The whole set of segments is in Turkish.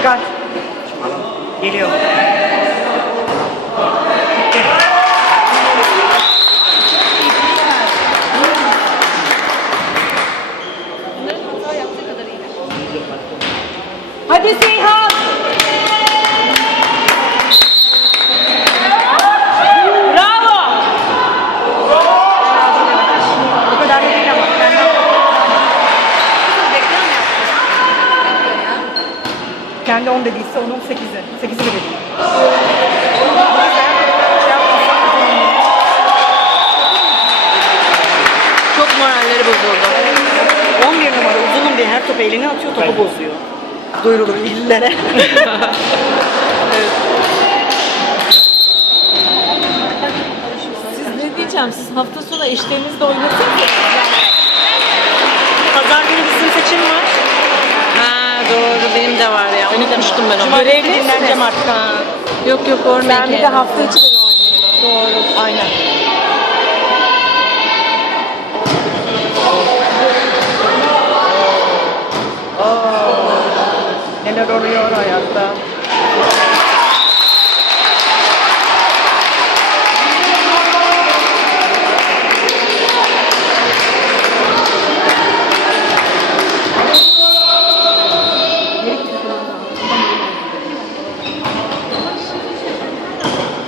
Dikkat. Geliyor. Hadi Seyhan. Kendi 10 dediyse onun 8'i. 8'i de değil. Çok moralleri bozuldu. 11 numara uzunum diye her topu eline atıyor, topu bozuyor. Duyurulur illere. Siz ne diyeceğim? Siz hafta sonu eşlerinizle oynatır mısınız? Pazar günü bizim seçim var. Unutmuştum ben onu. Görevli dinleneceğim artık. Ha. Yok yok ormaya Ben bir de hafta içi de yorgunum. Doğru. Aynen. Neler oluyor hayatta?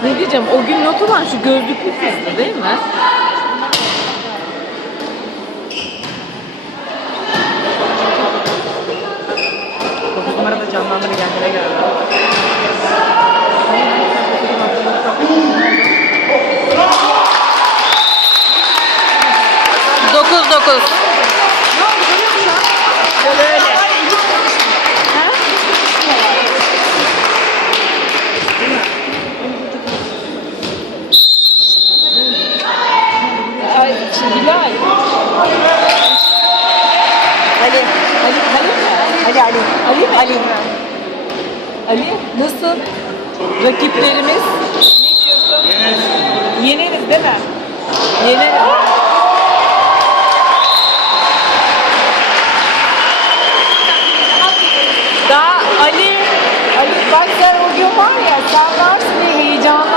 Ne diyeceğim? O gün not olan şu gözlüklü kızdı değil mi? Dokuz numara da canlandı bir kendine geldi. yapıyorsun Gülay? Ali, Ali, Ali, Ali, Ali, Ali. Ali. Ali, nasıl? Rakiplerimiz? Ne diyorsun? Yeneriz. Değil mi? Yeneriz. Daha Ali, Ali bak sen o gün var ya, sen varsın diye heyecanlı